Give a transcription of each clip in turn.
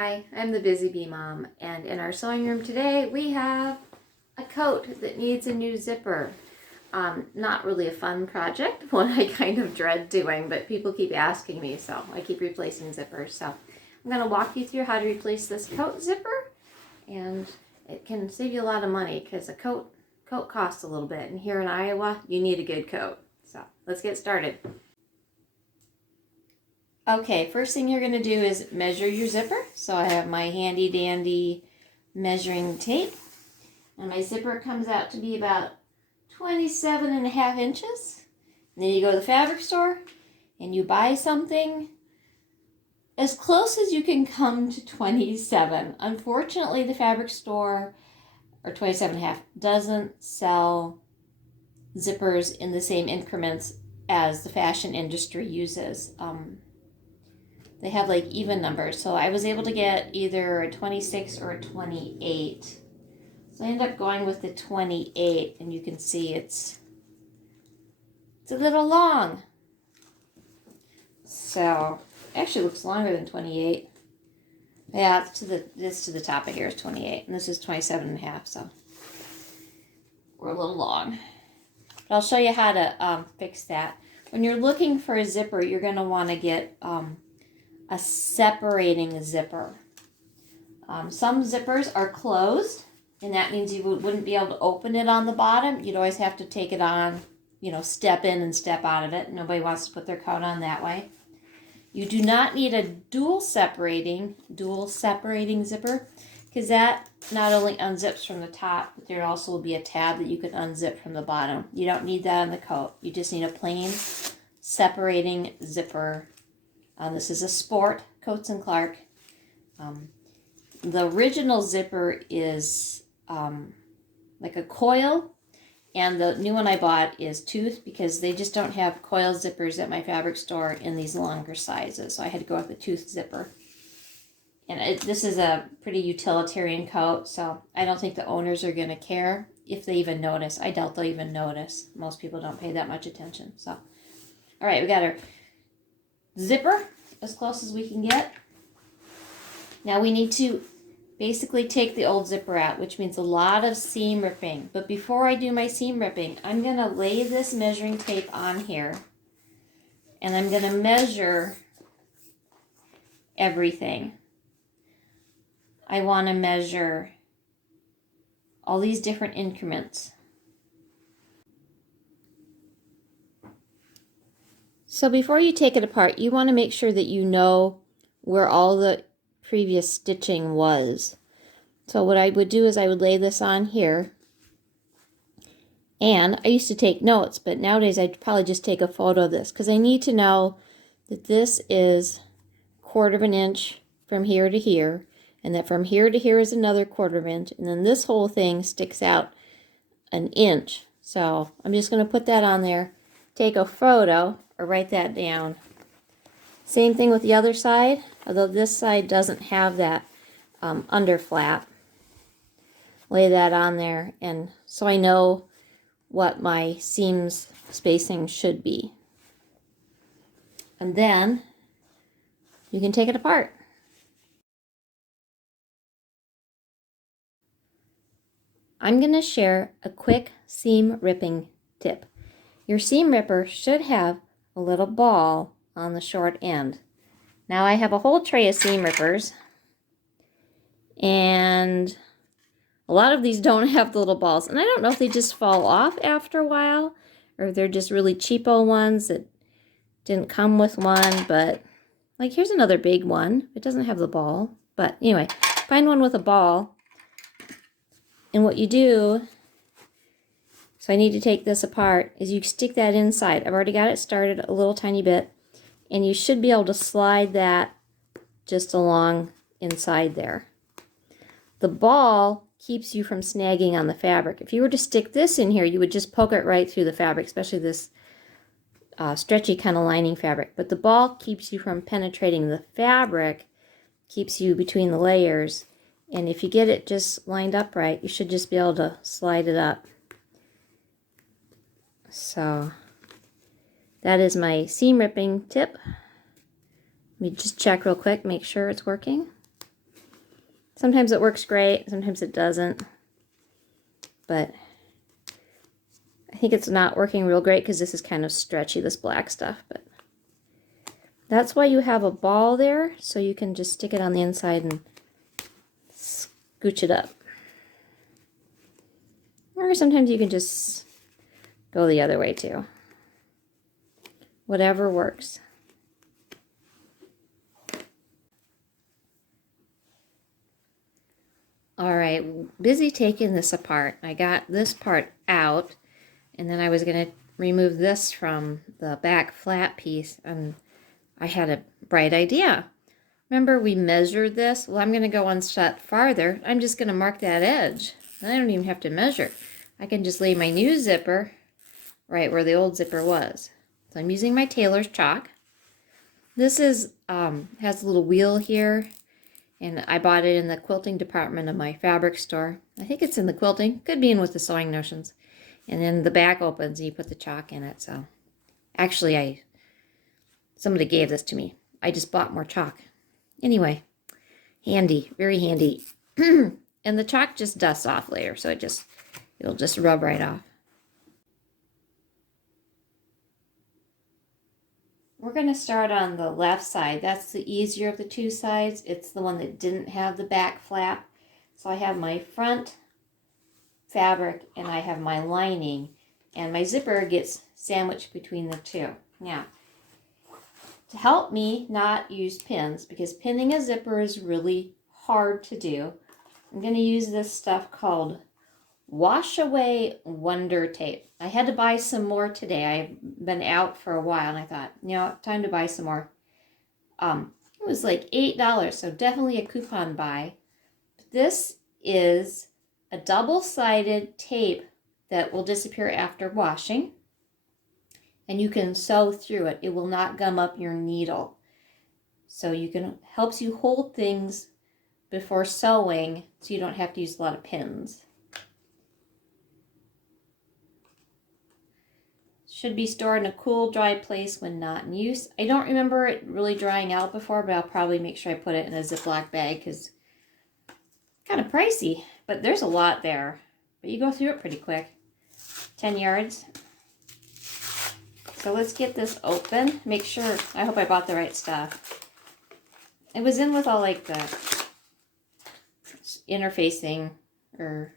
Hi, I'm the Busy Bee Mom, and in our sewing room today we have a coat that needs a new zipper. Not really a fun project, one I kind of dread doing, but people keep asking me, so I keep replacing zippers. So I'm going to walk you through how to replace this coat zipper, and it can save you a lot of money because a coat costs a little bit, and here in Iowa you need a good coat. So let's get started. Okay, first thing you're going to do is measure your zipper. So I have my handy dandy measuring tape, and my zipper comes out to be about 27 and a half inches. And then you go to the fabric store and you buy something as close as you can come to 27. Unfortunately, the fabric store, or 27 and a half, doesn't sell zippers in the same increments as the fashion industry uses. They have like even numbers. So I was able to get either a 26 or a 28. So I ended up going with the 28, and you can see it's a little long. So it actually looks longer than 28. Yeah, it's to the top of here is 28, and this is 27 and a half, so we're a little long. But I'll show you how to fix that. When you're looking for a zipper, you're going to want to get a separating zipper. Some zippers are closed, and that means you wouldn't be able to open it on the bottom. You'd always have to take it on, step in and step out of it. Nobody wants to put their coat on that way. You do not need a dual separating zipper, because that not only unzips from the top, but there also will be a tab that you can unzip from the bottom. You don't need that on the coat. You just need a plain separating zipper. This is a Sport, Coats & Clark. The original zipper is like a coil, and the new one I bought is tooth, because they just don't have coil zippers at my fabric store in these longer sizes, so I had to go with the tooth zipper. And this is a pretty utilitarian coat, so I don't think the owners are going to care if they even notice. I doubt they'll even notice. Most people don't pay that much attention. So, all right, we got our zipper as close as we can get. Now we need to basically take the old zipper out, which means a lot of seam ripping. But before I do my seam ripping, I'm going to lay this measuring tape on here, and I'm going to measure everything. I want to measure all these different increments. So before you take it apart, you want to make sure that you know where all the previous stitching was. So what I would do is I would lay this on here, and I used to take notes, but nowadays I'd probably just take a photo of this, because I need to know that this is 1/4 of an inch from here to here, and that from here to here is another 1/4 inch, and then this whole thing sticks out an inch. So I'm just going to put that on there, take a photo, or write that down. Same thing with the other side, although this side doesn't have that under flap. Lay that on there, and so I know what my seams spacing should be. And then you can take it apart. I'm going to share a quick seam ripping tip. Your seam ripper should have a little ball on the short end. Now I have a whole tray of seam rippers, and a lot of these don't have the little balls, and I don't know if they just fall off after a while, or if they're just really cheapo ones that didn't come with one. But like, here's another big one. It doesn't have the ball, but anyway, find one with a ball. And what you do, so I need to take this apart, is you stick that inside. I've already got it started a little tiny bit, and you should be able to slide that just along inside there. The ball keeps you from snagging on the fabric. If you were to stick this in here, you would just poke it right through the fabric, especially this stretchy kind of lining fabric. But the ball keeps you from penetrating the fabric, keeps you between the layers, and if you get it just lined up right, you should just be able to slide it up. So that is my seam ripping tip. Let me just check real quick, make sure it's working. Sometimes it works great, sometimes it doesn't. But I think it's not working real great because this is kind of stretchy, this black stuff. But that's why you have a ball there, so you can just stick it on the inside and scooch it up. Or sometimes you can just go the other way too. Whatever works. All right, busy taking this apart. I got this part out, and then I was going to remove this from the back flat piece, and I had a bright idea. Remember we measured this? Well, I'm going to go one step farther. I'm just going to mark that edge. I don't even have to measure. I can just lay my new zipper right where the old zipper was. So I'm using my tailor's chalk. This is has a little wheel here, and I bought it in the quilting department of my fabric store. I think it's in the quilting, could be in with the sewing notions. And then the back opens and you put the chalk in it. So actually somebody gave this to me. I just bought more chalk. Anyway, handy, very handy. And the chalk just dusts off later, so it'll just rub right off. We're going to start on the left side. That's the easier of the two sides. It's the one that didn't have the back flap. So I have my front fabric and I have my lining, and my zipper gets sandwiched between the two. Now, to help me not use pins, because pinning a zipper is really hard to do, I'm going to use this stuff called Wash Away Wonder Tape. I had to buy some more today. I've been out for a while, and I thought, time to buy some more. It was like $8, so definitely a coupon buy. This is a double-sided tape that will disappear after washing, and you can sew through it. It will not gum up your needle. So helps you hold things before sewing, so you don't have to use a lot of pins. Should be stored in a cool, dry place when not in use. I don't remember it really drying out before, but I'll probably make sure I put it in a Ziploc bag because it's kind of pricey, but there's a lot there. But you go through it pretty quick. 10 yards. So let's get this open. Make sure, I hope I bought the right stuff. It was in with all like the interfacing or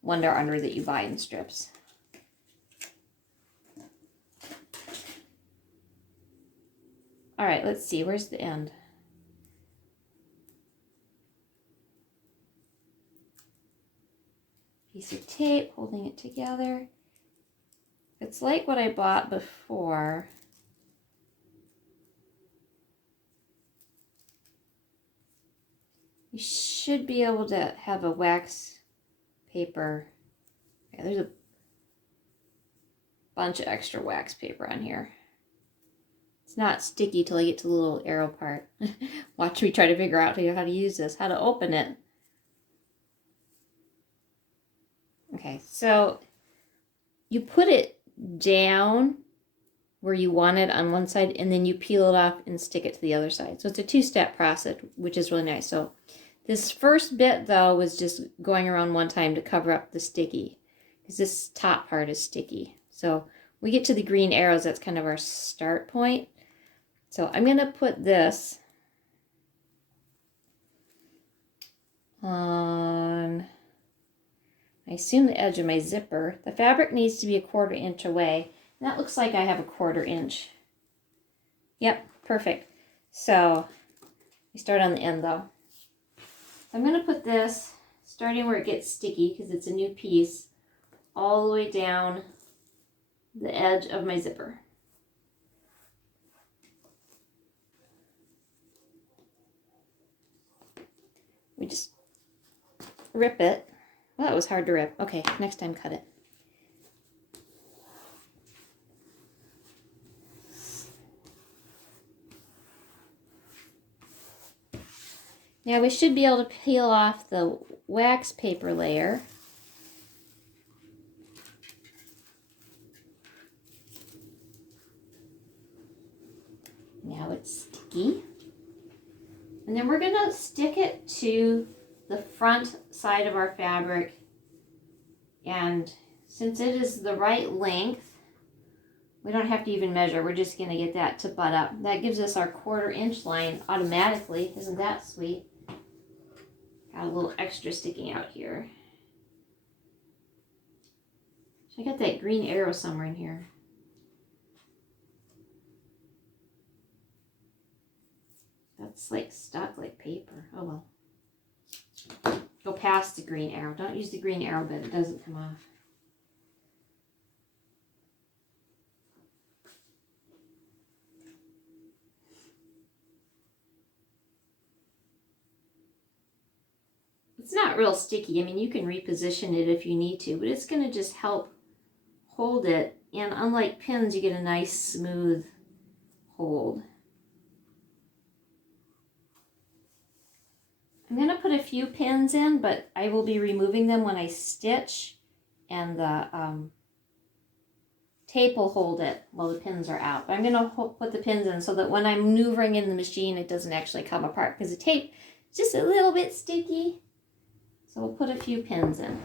Wonder Under that you buy in strips. All right, let's see, where's the end? Piece of tape holding it together. It's like what I bought before. You should be able to have a wax paper. Yeah, there's a bunch of extra wax paper on here. It's not sticky till I get to the little arrow part. Watch me try to figure out how to use this, how to open it. Okay, so you put it down where you want it on one side, and then you peel it off and stick it to the other side. So it's a two-step process, which is really nice. So this first bit, though, was just going around one time to cover up the sticky, because this top part is sticky. So we get to the green arrows, that's kind of our start point. So I'm going to put this on, I assume, the edge of my zipper. The fabric needs to be 1/4 inch away. And that looks like I have 1/4 inch. Yep, perfect. So I start on the end though. I'm going to put this, starting where it gets sticky because it's a new piece, all the way down the edge of my zipper. We just rip it. Well, that was hard to rip. Okay, next time cut it. Now we should be able to peel off the wax paper layer. Now it's sticky. And then we're going to stick it to the front side of our fabric, and since it is the right length, we don't have to even measure. We're just going to get that to butt up. That gives us our 1/4 inch line automatically. Isn't that sweet? Got a little extra sticking out here. I got that green arrow somewhere in here. That's like stuck like paper. Oh well. Go past the green arrow. Don't use the green arrow bit. It doesn't come off. It's not real sticky. I mean, you can reposition it if you need to, but it's going to just help hold it. And unlike pins, you get a nice smooth hold. I'm going to put a few pins in, but I will be removing them when I stitch, and the tape will hold it while the pins are out. But I'm going to put the pins in so that when I'm maneuvering in the machine, it doesn't actually come apart, because the tape is just a little bit sticky. So we'll put a few pins in.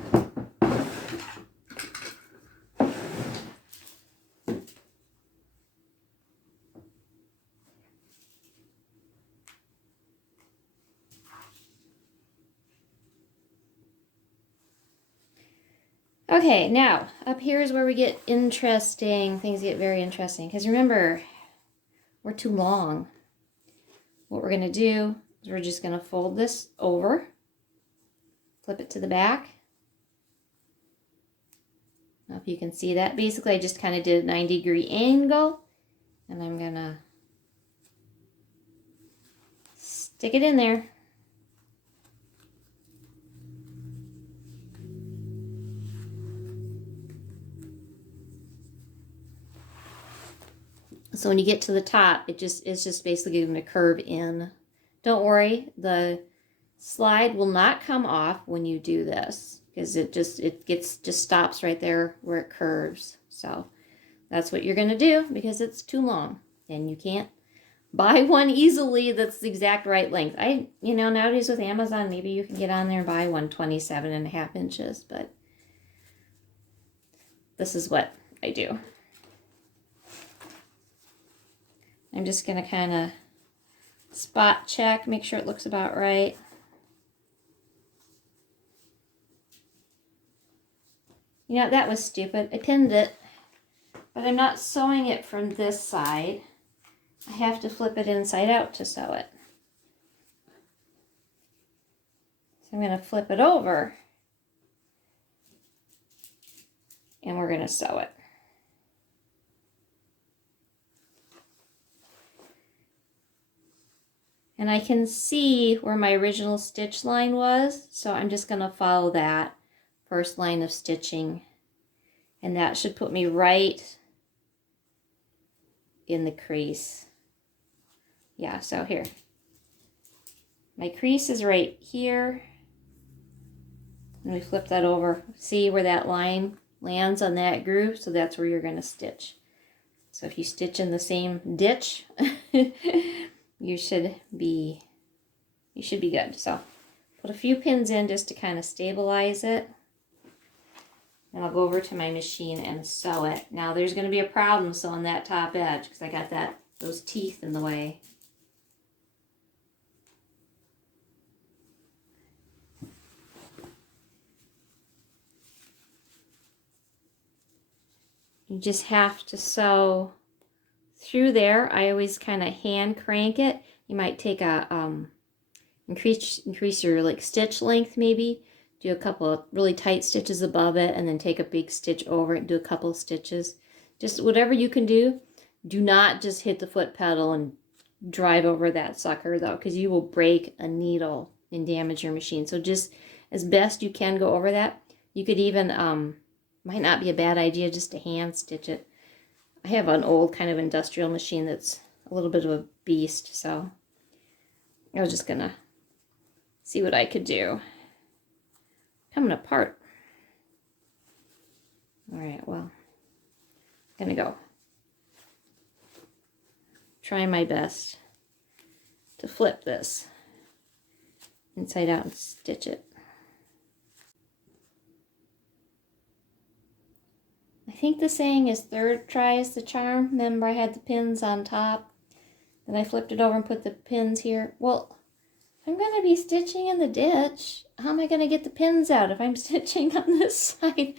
Okay, now up here is where we get interesting. Things get very interesting, because remember, we're too long. What we're going to do is we're just going to fold this over, flip it to the back. I don't know if you can see that. Basically, I just kind of did a 90-degree angle, and I'm going to stick it in there. So when you get to the top, it's just basically going to curve in. Don't worry, the slide will not come off when you do this, because it just stops right there where it curves. So that's what you're going to do, because it's too long and you can't buy one easily that's the exact right length. Nowadays with Amazon, maybe you can get on there and buy one 27.5 inches, but this is what I do. I'm just going to kind of spot check, make sure it looks about right. That was stupid. I pinned it, but I'm not sewing it from this side. I have to flip it inside out to sew it. So I'm going to flip it over, and we're going to sew it. And I can see where my original stitch line was, so I'm just going to follow that first line of stitching, and that should put me right in the crease. Yeah, so here. My crease is right here. And we flip that over. See where that line lands on that groove? So that's where you're going to stitch. So if you stitch in the same ditch, you should be good. So put a few pins in just to kind of stabilize it. And I'll go over to my machine and sew it. Now there's going to be a problem sewing that top edge, because I got those teeth in the way. You just have to sew through there. I always kind of hand crank it. You might take a increase your like stitch length, maybe do a couple of really tight stitches above it, and then take a big stitch over it and do a couple of stitches. Just whatever you can do. Do not just hit the foot pedal and drive over that sucker, though, because you will break a needle and damage your machine. So just as best you can go over that. You could even might not be a bad idea just to hand stitch it. I have an old kind of industrial machine that's a little bit of a beast, so I was just gonna see what I could do. Coming apart. All right, well, I'm gonna go. Try my best to flip this. inside out and stitch it. I think the saying is third try is the charm. Remember, I had the pins on top. Then I flipped it over and put the pins here. Well, if I'm going to be stitching in the ditch, how am I going to get the pins out if I'm stitching on this side?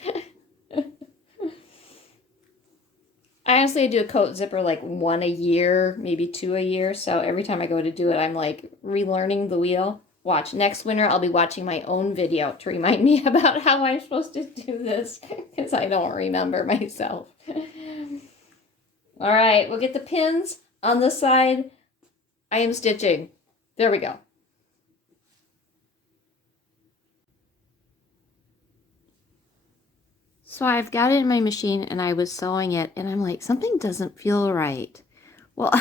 I honestly do a coat zipper like 1 a year, maybe 2 a year. So every time I go to do it, I'm like relearning the wheel. Watch, next winter I'll be watching my own video to remind me about how I'm supposed to do this because I don't remember myself. All right, we'll get the pins on the side I am stitching. There we go. So I've got it in my machine and I was sewing it and I'm like, something doesn't feel right. Well,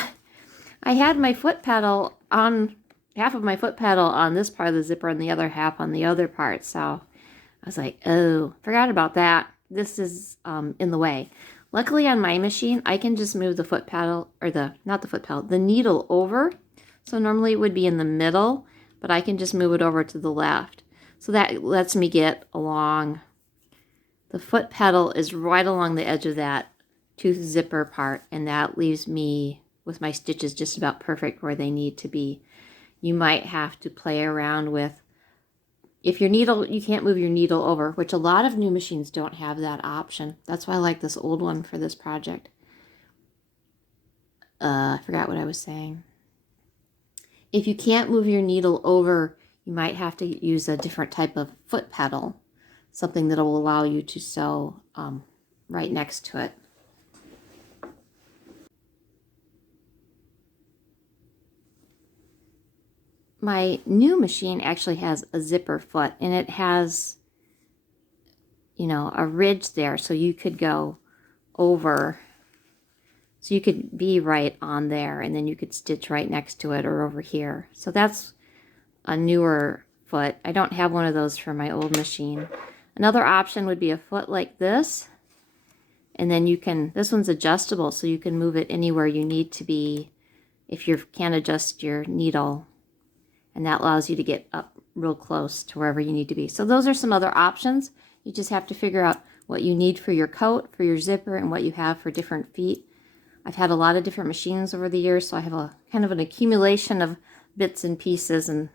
I had my foot pedal on, half of my foot pedal on this part of the zipper and the other half on the other part. So I was like, oh, forgot about that. This is in the way. Luckily on my machine, I can just move the foot pedal, or not the foot pedal, the needle over. So normally it would be in the middle, but I can just move it over to the left. So that lets me get along. The foot pedal is right along the edge of that tooth zipper part, and that leaves me with my stitches just about perfect where they need to be. You might have to play around with, if your needle, you can't move your needle over, which a lot of new machines don't have that option. That's why I like this old one for this project. I forgot what I was saying. If you can't move your needle over, you might have to use a different type of foot pedal, something that will allow you to sew right next to it. My new machine actually has a zipper foot, and it has, you know, a ridge there, so you could go over, so you could be right on there, and then you could stitch right next to it or over here. So that's a newer foot. I don't have one of those for my old machine. Another option would be a foot like this, and then you can, this one's adjustable, so you can move it anywhere you need to be if you can't adjust your needle, and that allows you to get up real close to wherever you need to be. So those are some other options. You just have to figure out what you need for your coat, for your zipper, and what you have for different feet. I've had a lot of different machines over the years, so I have a kind of an accumulation of bits and pieces, and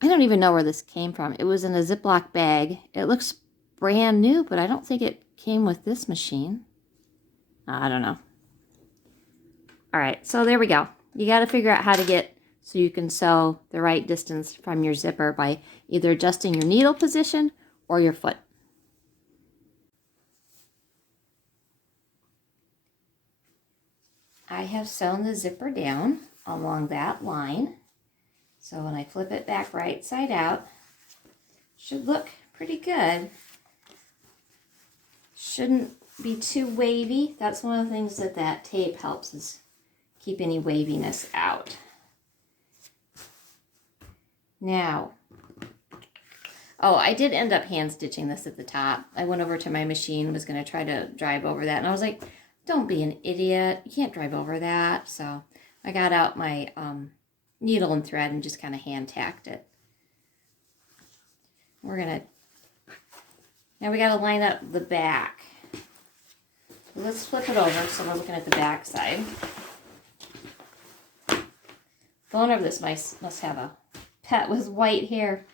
I don't even know where this came from. It was in a Ziploc bag. It looks brand new, but I don't think it came with this machine. I don't know. All right, so there we go. You got to figure out how to get so you can sew the right distance from your zipper by either adjusting your needle position or your foot. I have sewn the zipper down along that line. So when I flip it back right side out, should look pretty good. Shouldn't be too wavy. That's one of the things that that tape helps, is keep any waviness out. Now, oh, I did end up hand stitching this at the top. I went over to my machine, was going to try to drive over that, and I was like, don't be an idiot. You can't drive over that. So I got out my needle and thread and just kind of hand tacked it. We're going to, now we got to line up the back. Let's flip it over so we're looking at the back side. The owner of this must have a pet with white hair.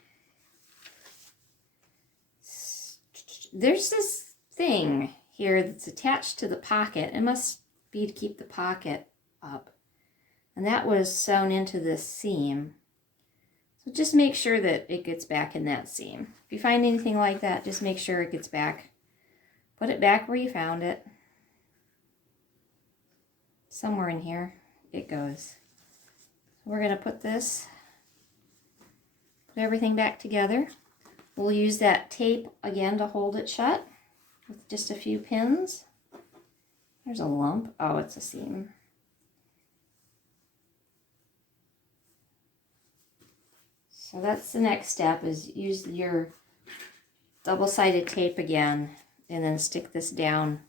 There's this thing here that's attached to the pocket. It must be to keep the pocket up. And that was sewn into this seam. So just make sure that it gets back in that seam. If you find anything like that, just make sure it gets back. Put it back where you found it. Somewhere in here it goes. We're going to put everything back together. We'll use that tape again to hold it shut with just a few pins. There's a lump. Oh, it's a seam. So that's the next step, is use your double-sided tape again and then stick this down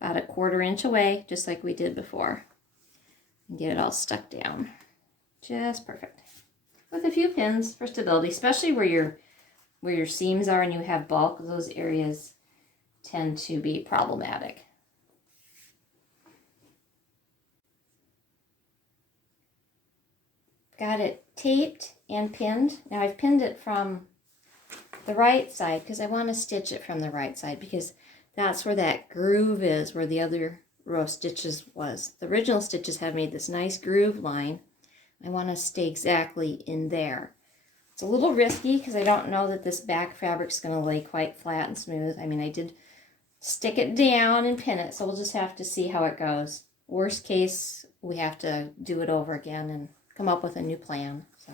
about 1/4 inch away, just like we did before, and get it all stuck down. Just perfect. with a few pins for stability, especially where your seams are and you have bulk. Those areas tend to be problematic. Got it taped and pinned. Now I've pinned it from the right side because I want to stitch it from the right side because that's where that groove is, where the other row of stitches was. The original stitches have made this nice groove line. I want to stay exactly in there. It's a little risky because I don't know that this back fabric's going to lay quite flat and smooth. I mean, I did stick it down and pin it, so we'll just have to see how it goes. Worst case, we have to do it over again and come up with a new plan. So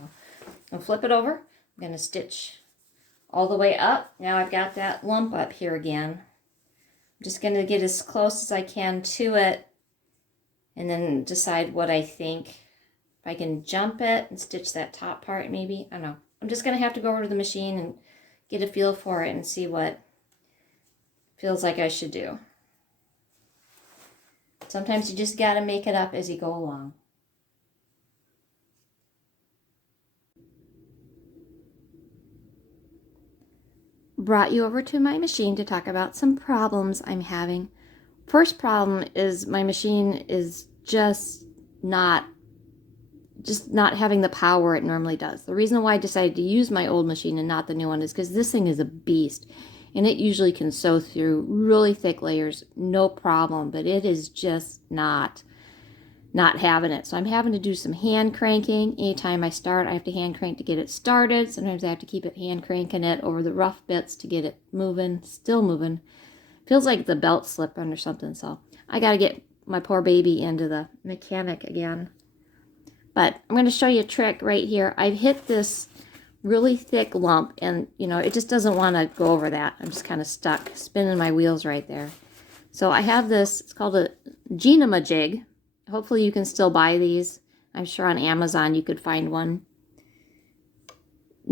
I'll flip it over. I'm going to stitch all the way up. Now I've got that lump up here again. I'm just going to get as close as I can to it and then decide what I think. If I can jump it and stitch that top part maybe. I don't know. I'm just going to have to go over to the machine and get a feel for it and see what feels like I should do. Sometimes you just got to make it up as you go along. Brought you over to my machine to talk about some problems I'm having. First problem is my machine is just not having the power it normally does. The reason why I decided to use my old machine and not the new one is because this thing is a beast. And it usually can sew through really thick layers, no problem. But it is just not having it. So I'm having to do some hand cranking. Anytime I start, I have to hand crank to get it started. Sometimes I have to keep it hand cranking it over the rough bits to get it moving, still moving. Feels like the belt slipping or something. So I got to get my poor baby into the mechanic again. But I'm going to show you a trick right here. I've hit this really thick lump and, you know, it just doesn't want to go over that. I'm just kind of stuck spinning my wheels right there. So I have this, it's called a Gene-A-Majig. Hopefully you can still buy these. I'm sure on Amazon you could find one.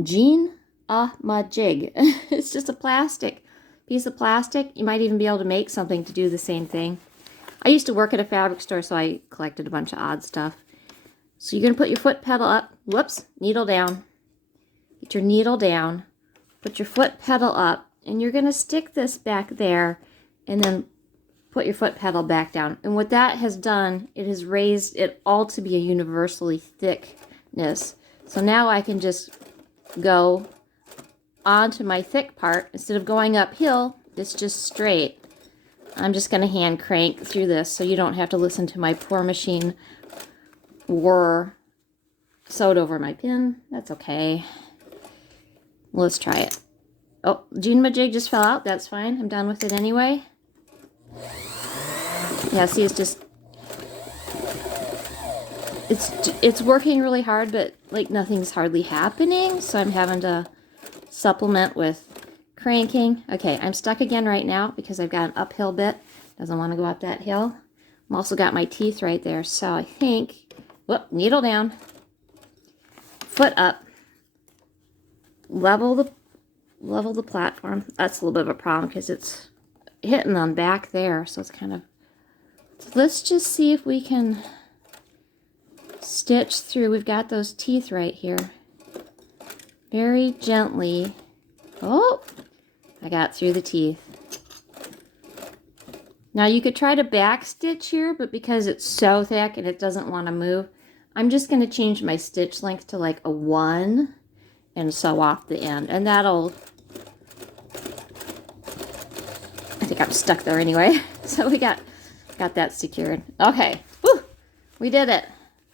Gene-A-Majig. It's just a piece of plastic. You might even be able to make something to do the same thing. I used to work at a fabric store, so I collected a bunch of odd stuff. So you're going to put your foot pedal up. Whoops, needle down. Get your needle down. Put your foot pedal up. And you're going to stick this back there. And then put your foot pedal back down. And what that has done, it has raised it all to be a universally thickness. So now I can just go onto my thick part. Instead of going uphill, it's just straight. I'm just going to hand crank through this so you don't have to listen to my poor machine whir. Sewed over my pin. That's okay. Let's try it. Oh, Gene-A-Majig just fell out. That's fine. I'm done with it anyway. Yeah, see, it's working really hard, but like nothing's hardly happening. So I'm having to supplement with cranking. Okay, I'm stuck again right now because I've got an uphill bit. Doesn't want to go up that hill. I'm also got my teeth right there. So I think, whoop, needle down, foot up, level the platform. That's a little bit of a problem because it's hitting on back there. So it's kind of, so let's just see if we can stitch through. We've got those teeth right here. Very gently. Oh, I got through the teeth. Now you could try to back stitch here, but because it's so thick and it doesn't want to move, I'm just going to change my stitch length to like a 1 and sew off the end. And that'll, I think I'm stuck there anyway. So we got that secured. Okay, woo, we did it.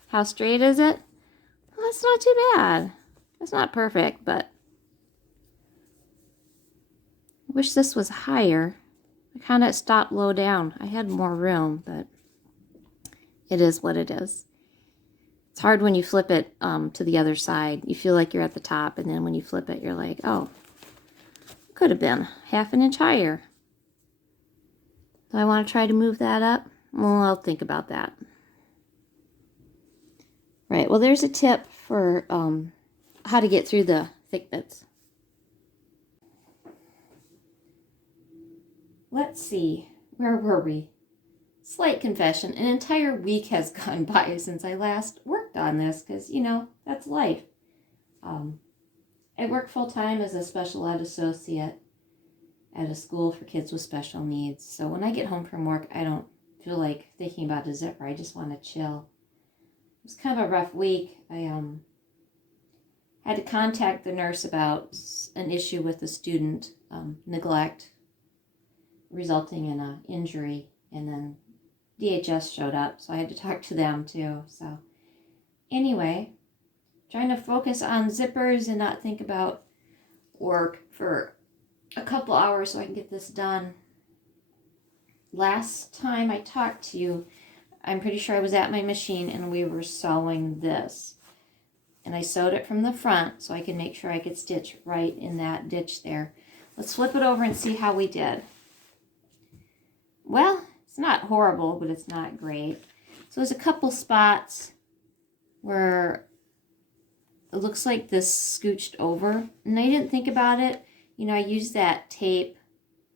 How straight is it? Well, that's not too bad. It's not perfect, but I wish this was higher. I kind of stopped low down. I had more room, but it is what it is. It's hard when you flip it to the other side. You feel like you're at the top, and then when you flip it, you're like, oh, could have been ½ an inch higher. Do I want to try to move that up? Well, I'll think about that. Right, well, there's a tip for how to get through the thick bits. Let's see, where were we? Slight confession, an entire week has gone by since I last worked on this because, you know, that's life. I work full-time as a special ed associate at a school for kids with special needs. So when I get home from work, I don't feel like thinking about a zipper. I just want to chill. It was kind of a rough week. I had to contact the nurse about an issue with a student, neglect resulting in an injury, and then DHS showed up, so I had to talk to them too. So anyway, trying to focus on zippers and not think about work for a couple hours so I can get this done. Last time I talked to you, I'm pretty sure I was at my machine and we were sewing this. And I sewed it from the front so I could make sure I could stitch right in that ditch there. Let's flip it over and see how we did. Well, it's not horrible, but it's not great. So there's a couple spots where it looks like this scooched over, and I didn't think about it. You know, I used that tape.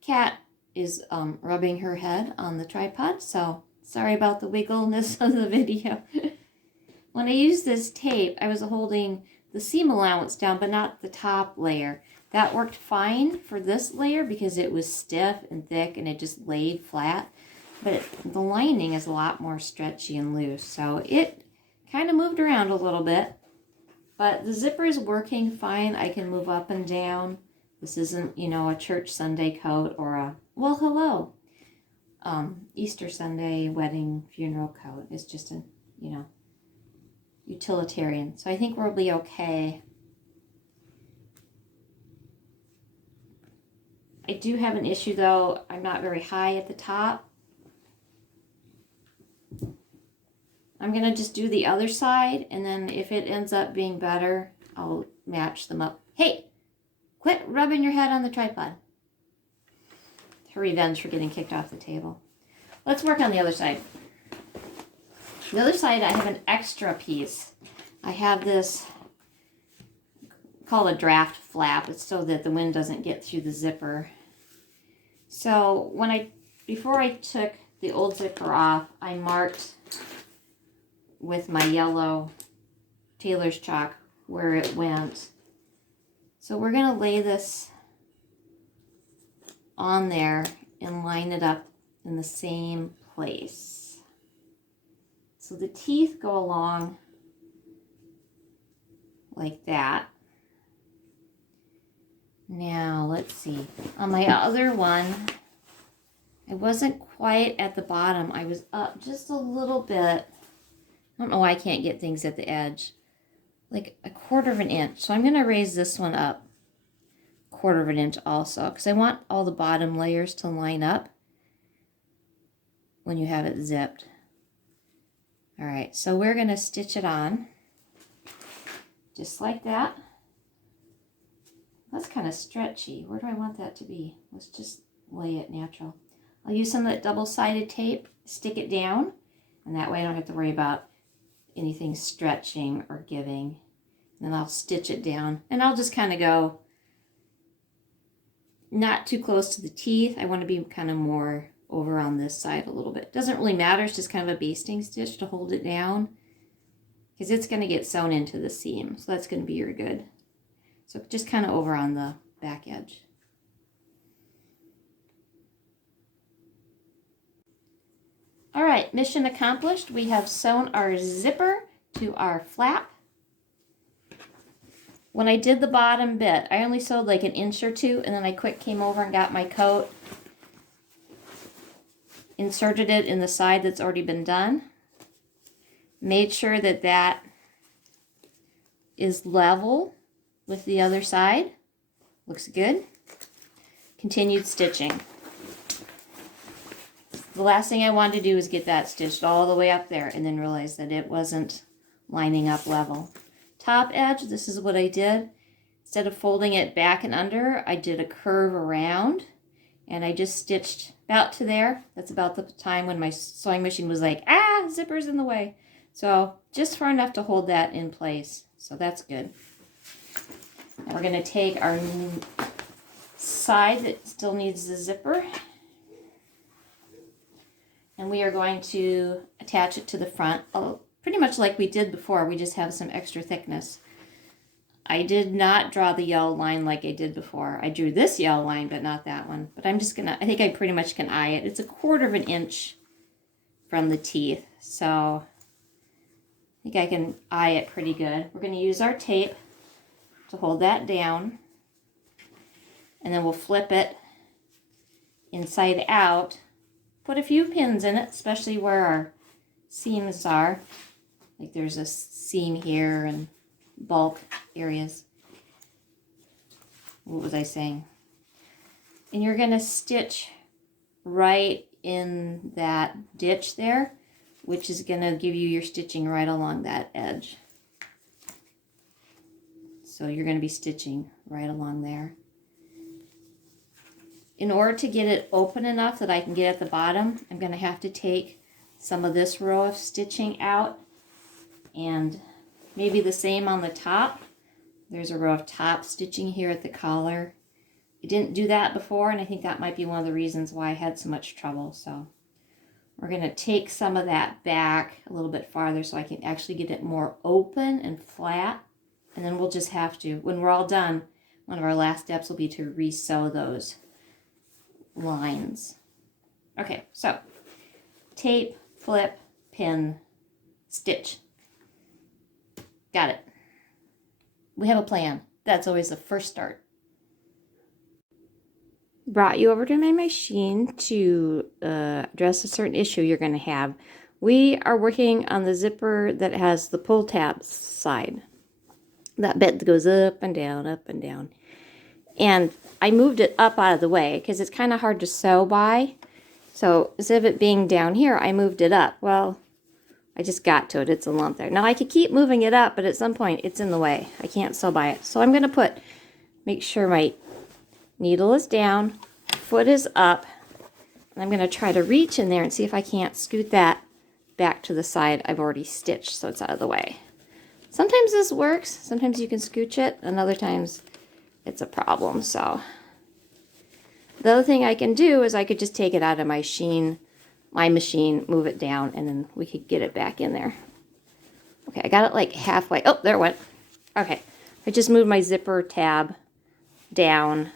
Cat is rubbing her head on the tripod, so sorry about the wiggleness of the video. When I used this tape, I was holding the seam allowance down, but not the top layer. That worked fine for this layer because it was stiff and thick and it just laid flat. But the lining is a lot more stretchy and loose, so it kind of moved around a little bit. But the zipper is working fine. I can move up and down. This isn't, you know, a church Sunday coat or a, well, hello, Easter Sunday wedding funeral coat. It's just a, you know, utilitarian. So I think we'll be okay. I do have an issue though. I'm not very high at the top. I'm going to just do the other side, and then if it ends up being better, I'll match them up. Hey, quit rubbing your head on the tripod. Her revenge for getting kicked off the table. Let's work on the other side. The other side, I have an extra piece. I have this called a draft flap. It's so that the wind doesn't get through the zipper. So before I took the old zipper off, I marked with my yellow tailor's chalk where it went. So we're going to lay this on there and line it up in the same place. So the teeth go along like that. Now let's see. On my other one, I wasn't quite at the bottom. I was up just a little bit. I don't know why I can't get things at the edge. Like a 1/4 of an inch. So I'm going to raise this one up 1/4 of an inch also, because I want all the bottom layers to line up when you have it zipped. All right, so we're going to stitch it on just like that. That's kind of stretchy. Where do I want that to be? Let's just lay it natural. I'll use some of that double-sided tape, stick it down, and that way I don't have to worry about anything stretching or giving. And then I'll stitch it down, and I'll just kind of go not too close to the teeth. I want to be kind of more over on this side a little bit. Doesn't really matter. It's just kind of a basting stitch to hold it down because it's going to get sewn into the seam. So that's going to be your good. So just kind of over on the back edge. All right, mission accomplished. We have sewn our zipper to our flap. When I did the bottom bit, I only sewed like 1 inch or 2, and then I quick came over and got my coat, inserted it in the side that's already been done, made sure that that is level with the other side. Looks good. Continued stitching. The last thing I wanted to do was get that stitched all the way up there and then realize that it wasn't lining up level. Top edge, this is what I did. Instead of folding it back and under, I did a curve around and I just stitched about to there. That's about the time when my sewing machine was like, ah, zipper's in the way. So just far enough to hold that in place. So that's good. Now we're going to take our side that still needs the zipper, and we are going to attach it to the front, pretty much like we did before. We just have some extra thickness. I did not draw the yellow line like I did before. I drew this yellow line, but not that one. But I'm just gonna, I think I pretty much can eye it. It's 1/4 of an inch from the teeth. So I think I can eye it pretty good. We're gonna use our tape to hold that down. And then we'll flip it inside out. Put a few pins in it, especially where our seams are. Like there's a seam here and bulk areas. What was I saying? And you're going to stitch right in that ditch there, which is going to give you your stitching right along that edge. So you're going to be stitching right along there. In order to get it open enough that I can get at the bottom, I'm going to have to take some of this row of stitching out, and maybe the same on the top. There's a row of top stitching here at the collar. I didn't do that before, and I think that might be one of the reasons why I had so much trouble. So we're going to take some of that back a little bit farther so I can actually get it more open and flat. And then we'll just have to, when we're all done, one of our last steps will be to re-sew those lines. Okay, so tape, flip, pin, stitch. Got it. We have a plan. That's always the first start. Brought you over to my machine to address a certain issue you're going to have. We are working on the zipper that has the pull tab side. That bit that goes up and down, up and down. And I moved it up out of the way because it's kind of hard to sew by. So instead of it being down here, I moved it up. Well, I just got to it. It's a lump there. Now I could keep moving it up, but at some point it's in the way. I can't sew by it. So I'm going to make sure my needle is down, foot is up, and I'm going to try to reach in there and see if I can't scoot that back to the side I've already stitched so it's out of the way. Sometimes this works. Sometimes you can scooch it, and other times it's a problem. So the other thing I can do is I could just take it out of my machine, move it down, and then we could get it back in there. Okay, I got it like halfway. Oh, there it went. Okay, I just moved my zipper tab down.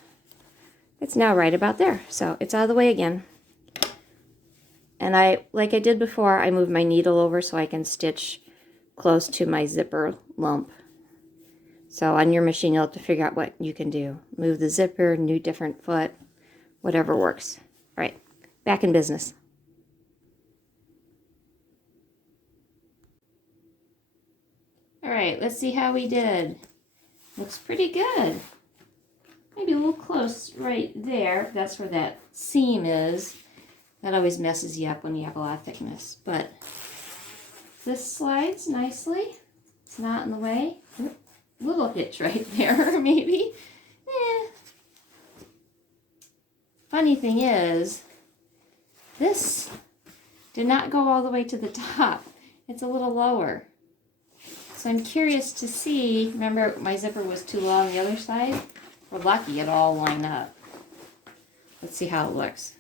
It's now right about there, so it's out of the way again. And like I did before, I moved my needle over so I can stitch close to my zipper lump. So on your machine, you'll have to figure out what you can do. Move the zipper, new different foot, whatever works. All right, back in business. All right, let's see how we did. Looks pretty good. Maybe a little close right there. That's where that seam is. That always messes you up when you have a lot of thickness. But this slides nicely. It's not in the way. Little hitch right there, maybe. Funny thing is, this did not go all the way to the top. It's a little lower. So I'm curious to see, remember my zipper was too low on the other side? We're lucky it all lined up. Let's see how it looks.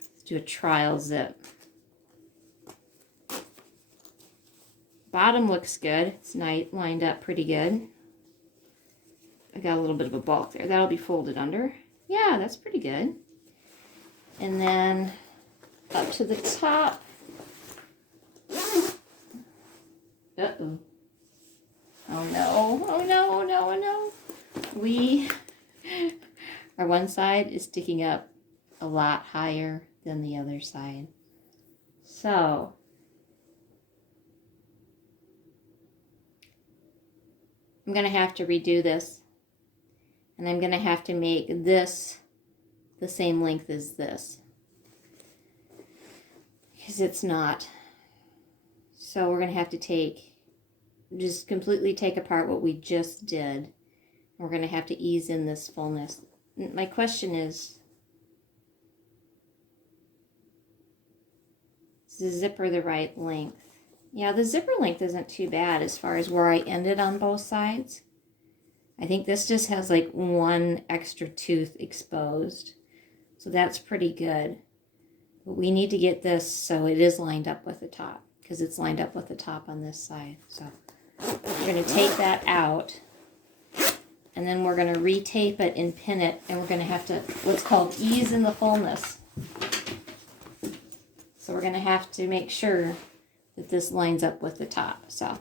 Let's do a trial zip. Bottom looks good. It's lined up pretty good. I got a little bit of a bulk there. That'll be folded under. Yeah, that's pretty good. And then up to the top. Uh-oh. Oh no, oh no, oh no, oh no. Our one side is sticking up a lot higher than the other side. So, I'm going to have to redo this. And I'm going to have to make this the same length as this. Because it's not. So we're going to have to just completely take apart what we just did. We're going to have to ease in this fullness. My question is the zipper the right length? Yeah, the zipper length isn't too bad as far as where I ended on both sides. I think this just has like one extra tooth exposed. So that's pretty good. But we need to get this so it is lined up with the top, because it's lined up with the top on this side. So we're going to take that out. and then we're going to retape it and pin it, and we're going to have to, what's called ease in the fullness. So we're going to have to make sure that this lines up with the top. So,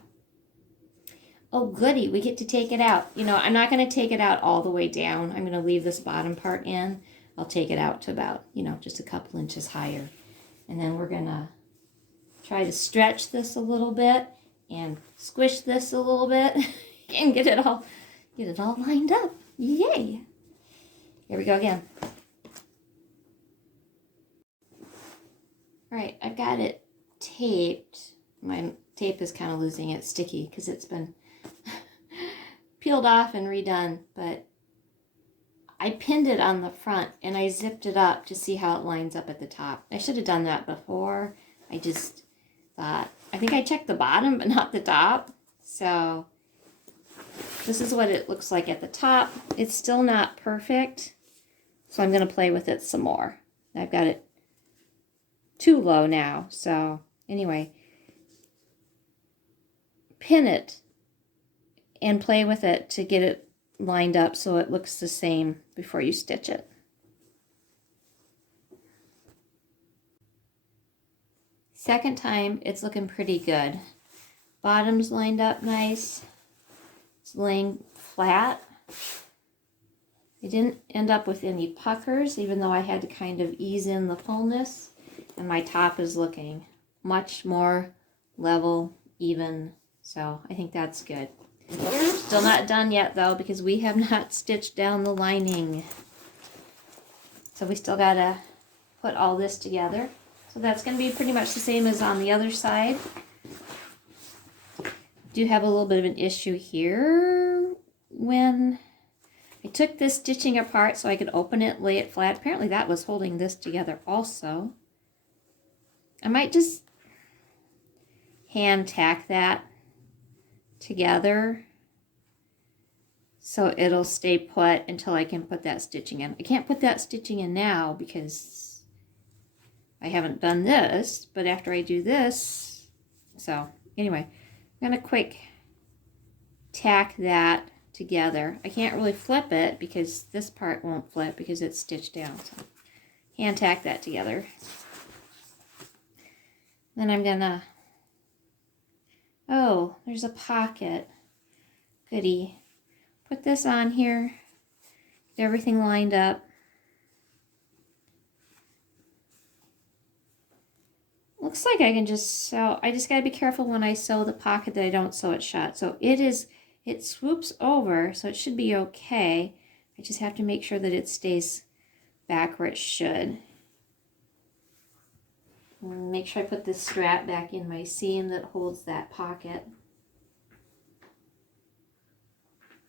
oh goody, we get to take it out. You know, I'm not going to take it out all the way down. I'm going to leave this bottom part in. I'll take it out to about, you know, just a couple inches higher. And then we're going to try to stretch this a little bit and squish this a little bit and get it all lined up. Yay! Here we go again. All right, I've got it taped. My tape is kind of losing its sticky because it's been peeled off and redone, but I pinned it on the front and I zipped it up to see how it lines up at the top. I should have done that before. I just thought, I think I checked the bottom but not the top. So this is what it looks like at the top. It's still not perfect, so I'm going to play with it some more. I've got it too low now, so anyway, pin it and play with it to get it lined up so it looks the same before you stitch it. Second time, it's looking pretty good. Bottom's lined up nice. It's laying flat. I didn't end up with any puckers, even though I had to kind of ease in the fullness. And my top is looking much more level, even. So I think that's good. Still not done yet though, because we have not stitched down the lining. So we still gotta put all this together. So that's gonna be pretty much the same as on the other side. Do have a little bit of an issue here. When I took this stitching apart so I could open it, lay it flat, apparently that was holding this together also. I might just hand tack that together so it'll stay put until I can put that stitching in. I can't put that stitching in now because I haven't done this, but after I do this, so anyway, I'm going to quick tack that together. I can't really flip it because this part won't flip because it's stitched down. So hand tack that together. Then I'm gonna, oh, there's a pocket. Goody. Put this on here. Get everything lined up. Looks like I can just sew. I just gotta be careful when I sew the pocket that I don't sew it shut. So it swoops over, so it should be okay. I just have to make sure that it stays back where it should. Make sure I put this strap back in my seam that holds that pocket.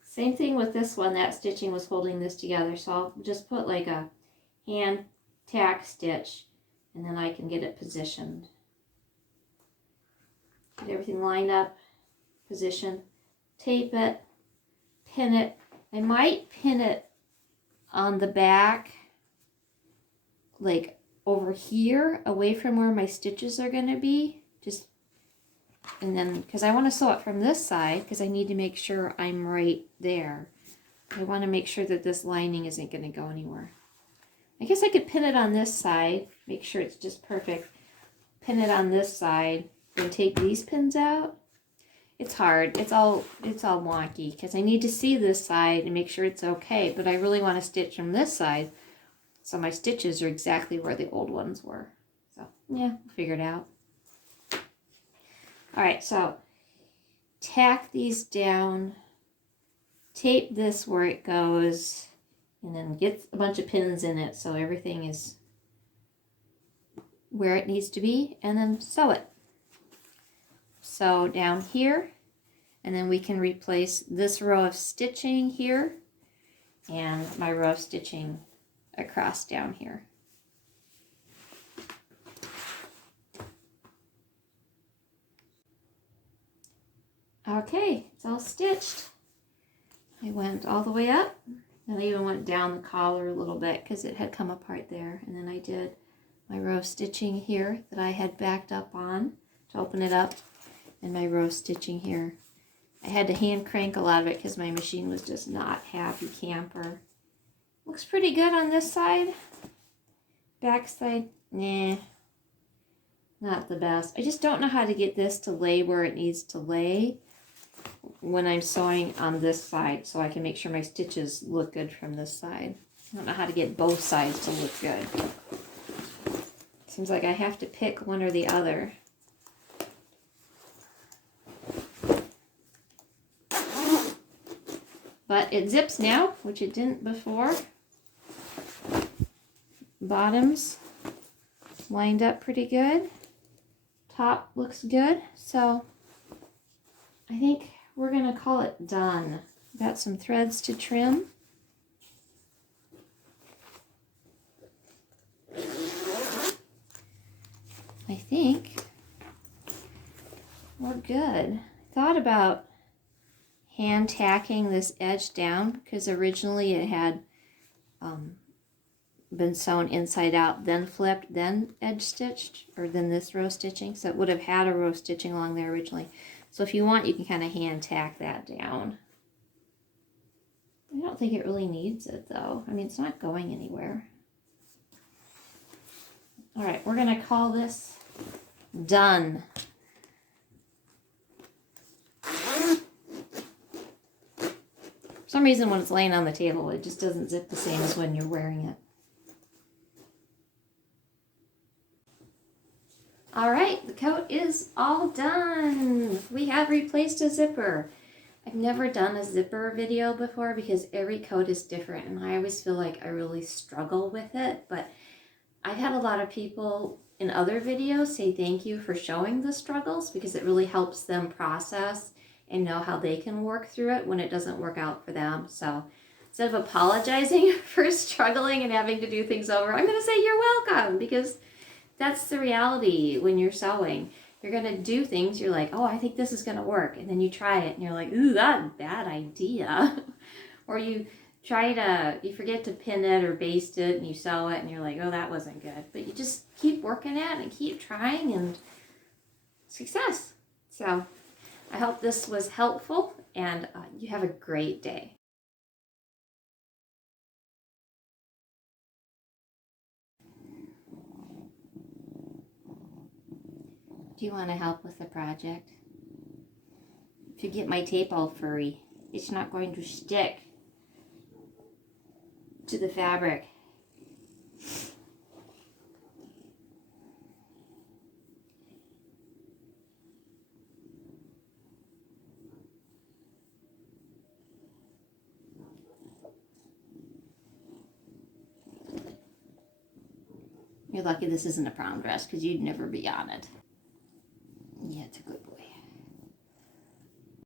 Same thing with this one, that stitching was holding this together, so I'll just put like a hand tack stitch and then I can get it positioned. Get everything lined up, position, tape it, pin it. I might pin it on the back, like over here, away from where my stitches are going to be, just, and then, because I want to sew it from this side, because I need to make sure I'm right there. I want to make sure that this lining isn't going to go anywhere. I guess I could pin it on this side, make sure it's just perfect, pin it on this side, and take these pins out. It's hard, it's all wonky, because I need to see this side and make sure it's okay, but I really want to stitch from this side. So my stitches are exactly where the old ones were. So, yeah, we'll figure it out. All right, so tack these down, tape this where it goes, and then get a bunch of pins in it so everything is where it needs to be, and then sew it. Sew down here, and then we can replace this row of stitching here and my row of stitching across down here. Okay, it's all stitched. I went all the way up, and I even went down the collar a little bit because it had come apart there. And then I did my row of stitching here that I had backed up on to open it up, and my row of stitching here I had to hand crank a lot of it because my machine was just not happy camper. Looks pretty good on this side. Back side, nah, not the best. I just don't know how to get this to lay where it needs to lay when I'm sewing on this side, so I can make sure my stitches look good from this side. I don't know how to get both sides to look good. Seems like I have to pick one or the other. But it zips now, which it didn't before. Bottoms lined up pretty good. Top looks good. So I think we're gonna call it done. Got some threads to trim. I think we're good. Thought about hand tacking this edge down because originally it had been sewn inside out, then flipped, then edge stitched, or then this row stitching. So it would have had a row stitching along there originally. So if you want, you can kind of hand tack that down. I don't think it really needs it though. I mean, it's not going anywhere. All right, we're gonna call this done. For some reason when it's laying on the table, it just doesn't zip the same as when you're wearing it. All right, the coat is all done. We have replaced a zipper. I've never done a zipper video before because every coat is different and I always feel like I really struggle with it, but I've had a lot of people in other videos say thank you for showing the struggles because it really helps them process and know how they can work through it when it doesn't work out for them. So instead of apologizing for struggling and having to do things over, I'm going to say you're welcome because that's the reality when you're sewing. You're going to do things, you're like, oh, I think this is going to work. And then you try it and you're like, ooh, that's a bad idea. Or you forget to pin it or baste it and you sew it and you're like, oh, that wasn't good. But you just keep working at it and keep trying and success. So I hope this was helpful and you have a great day. Do you want to help with the project? If you get my tape all furry, it's not going to stick to the fabric. You're lucky this isn't a prom dress because you'd never be on it. Yeah, it's a good boy.